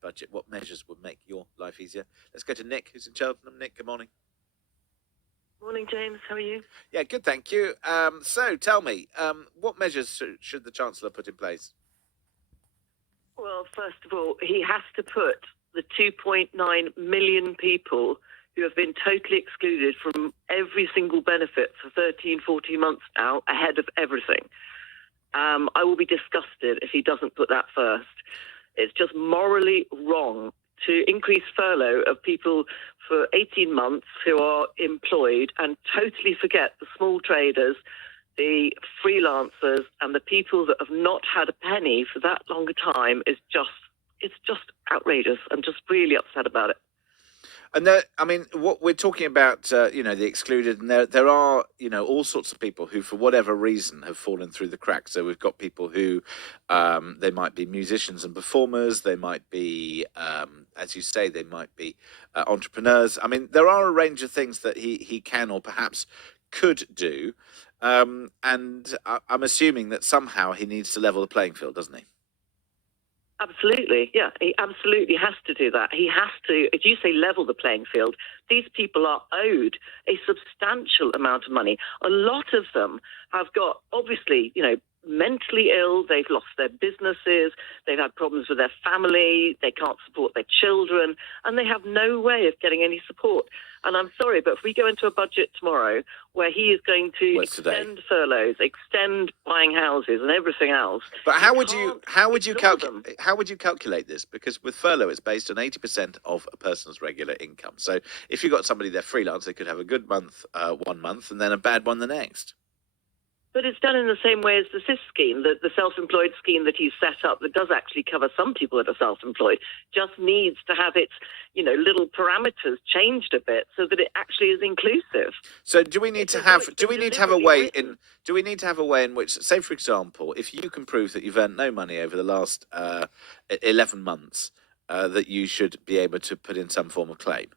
budget, what measures would make your life easier? Let's go to Nick, who's in Cheltenham. Nick, good morning. Morning, James. How are you? Yeah, good, thank you. So tell me, what measures should the Chancellor put in place? Well, first of all, he has to put the 2.9 million people who have been totally excluded from every single benefit for 13, 14 months now ahead of everything. I will be disgusted if he doesn't put that first. It's just morally wrong to increase furlough of people for 18 months who are employed and totally forget the small traders, the freelancers, and the people that have not had a penny for that long a time. It's just outrageous. I'm just really upset about it. And what we're talking about, the excluded, and there are, all sorts of people who, for whatever reason, have fallen through the cracks. So we've got people who, they might be musicians and performers. They might be, as you say, they might be entrepreneurs. I mean, there are a range of things that he can or perhaps could do. And I'm assuming that somehow he needs to level the playing field, doesn't he? Absolutely, yeah, he absolutely has to do that. He has to, as you say, level the playing field. These people are owed a substantial amount of money. A lot of them have got, obviously, mentally ill, they've lost their businesses, they've had problems with their family, they can't support their children, and they have no way of getting any support. And I'm sorry, but if we go into a budget tomorrow where he is going to extend furloughs, extend buying houses and everything else. But how would you calculate this? Because with furlough, it's based on 80% of a person's regular income. So if you've got somebody, they're freelance, they could have a good month 1 month and then a bad one the next. But it's done in the same way as the SIS scheme, the self-employed scheme that he's set up that does actually cover some people that are self-employed, just needs to have its, little parameters changed a bit so that it actually is inclusive. So do we need to have a way in which, say, for example, if you can prove that you've earned no money over the last 11 months, that you should be able to put in some form of claim?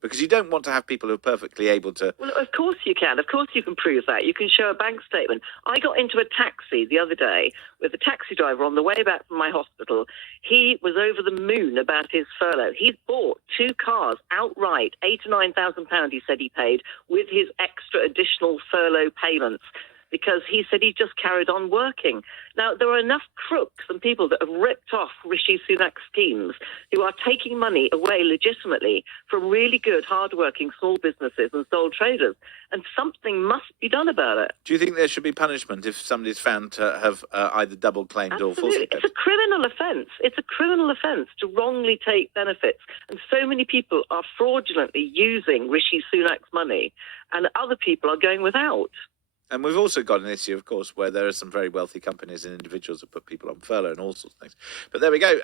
Because you don't want to have people who are perfectly able to... Well, of course you can. Of course you can prove that. You can show a bank statement. I got into a taxi the other day with a taxi driver on the way back from my hospital. He was over the moon about his furlough. He'd bought 2 cars outright, £8,000 to £9,000 he said he paid, with his extra additional furlough payments, because he said he just carried on working. Now, there are enough crooks and people that have ripped off Rishi Sunak schemes who are taking money away legitimately from really good, hard-working small businesses and sole traders, and something must be done about it. Do you think there should be punishment if somebody's found to have either double claimed or falsely claimed? It's a criminal offence. It's a criminal offence to wrongly take benefits, and so many people are fraudulently using Rishi Sunak's money, and other people are going without. And we've also got an issue, of course, where there are some very wealthy companies and individuals that put people on furlough and all sorts of things. But there we go.